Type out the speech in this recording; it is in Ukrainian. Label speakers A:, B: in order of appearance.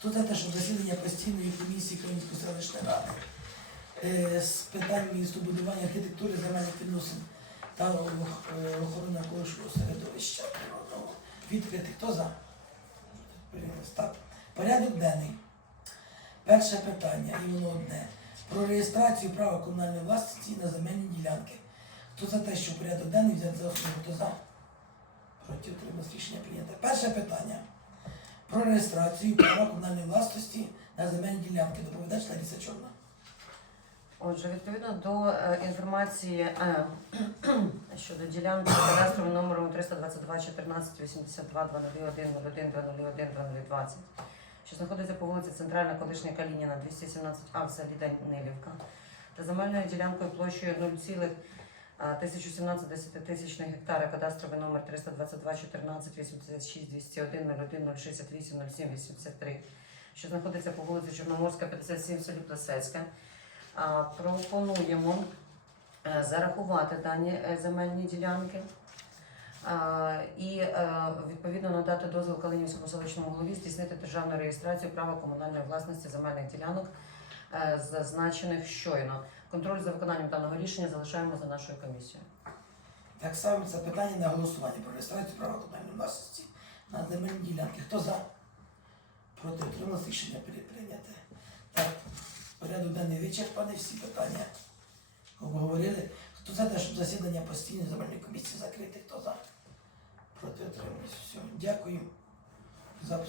A: Те, щоб засідання постійної комісії Кам'янської селищної ради е, з питань містобудування, архітектури, земельних відносин та е, охорони навколишнього середовища природного відкрити. Хто за? Так. Порядок денний. Перше питання, і воно одне. Про реєстрацію права комунальної власності на земельні ділянки. Хто за те, що порядок денний взяти за основу? Хто за? Проти утрималось рішення прийнято. Перше питання. Про реєстрацію права комунальної власності на земельні ділянки. Доповідач Лариса Чорна.
B: Отже, відповідно до е, інформації е, щодо ділянки з кадастровим номером 322 14 82 201 01 201 2020, що знаходиться по вулиці Центральна, колишня Калініна, 217А в селі Данилівка, та земельною ділянкою площею 0,1017 десятитисячних гектара, кадастровий номер 322 14 86 201 01 068 07 83, що знаходиться по вулиці Чорноморська, 57 в селі Плесецьке. Пропонуємо е, зарахувати дані е, земельні ділянки і е, відповідно надати дозвіл Калинівському селищному голові здійснити державну реєстрацію права комунальної власності земельних ділянок, зазначених щойно. Контроль за виконанням даного рішення залишаємо за нашою комісією.
A: Так само це питання на голосування про реєстрацію права комунальної власності на земельні ділянки. Хто за? Проти утрималось рішення при- прийняте. Так, порядок денний вичерпаний, всі питання обговорили. Хто за те, щоб засідання постійної земельної комісії закрити? Хто за? Проти утрималось. Все. Дякую. Запис.